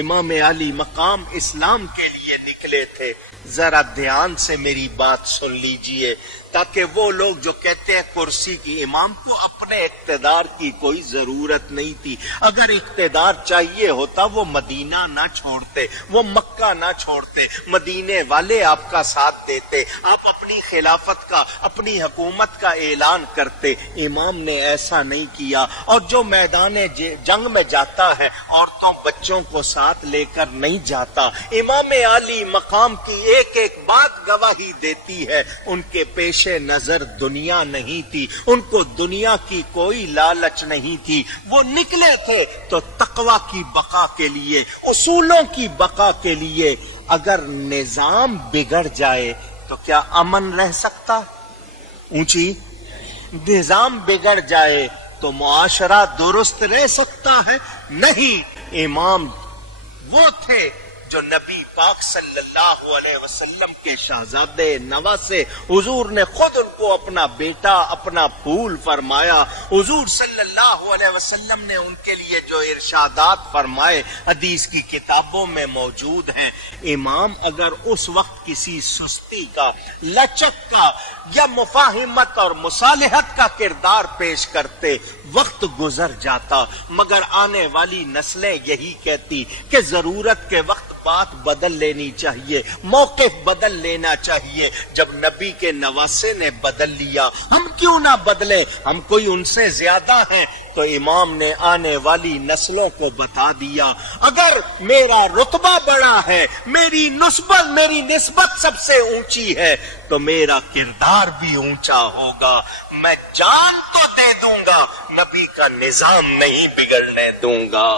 امام علی مقام اسلام کے لیے نکلے تھے. ذرا دھیان سے میری بات سن لیجئے تاکہ وہ لوگ جو کہتے ہیں کرسی کی، امام کو اپنے اقتدار کی کوئی ضرورت نہیں تھی. اگر اقتدار چاہیے ہوتا وہ مدینہ نہ چھوڑتے، وہ مکہ نہ چھوڑتے، مدینے والے آپ کا ساتھ دیتے، آپ اپنی خلافت کا، اپنی حکومت کا اعلان کرتے. امام نے ایسا نہیں کیا. اور جو میدان جنگ میں جاتا ہے عورتوں بچوں کو ساتھ لے کر نہیں جاتا. امام علی مقام کی ایک ایک بات گواہی دیتی ہے. ان کے پیش نظر دنیا نہیں تھی، ان کو دنیا کی کوئی لالچ نہیں تھی. وہ نکلے تھے تو تقوی کی بقا کے لیے، اصولوں کی بقا کے لیے. اگر نظام بگڑ جائے تو کیا امن رہ سکتا؟ اونچی نظام بگڑ جائے تو معاشرہ درست رہ سکتا ہے؟ نہیں. امام وہ تھے جو نبی پاک صلی اللہ علیہ وسلم کے شہزادے نواسے، حضور نے خود ان کو اپنا بیٹا، اپنا پھول فرمایا. حضور صلی اللہ علیہ وسلم نے ان کے لیے جو ارشادات فرمائے حدیث کی کتابوں میں موجود ہیں. امام اگر اس وقت کسی سستی کا، لچک کا یا مفاہمت اور مصالحت کا کردار پیش کرتے، وقت گزر جاتا. مگر آنے والی نسلیں یہی کہتی کہ ضرورت کے وقت بات بدل لینی چاہیے، موقف بدل لینا چاہیے. جب نبی کے نواسے نے بدل لیا، ہم کیوں نہ بدلیں؟ ہم کوئی ان سے زیادہ ہیں؟ تو امام نے آنے والی نسلوں کو بتا دیا، اگر میرا رتبہ بڑا ہے، میری نسبت سب سے اونچی ہے، تو میرا کردار بھی اونچا ہوگا. میں جان تو دے دوں گا، نبی کا نظام نہیں بگڑنے دوں گا.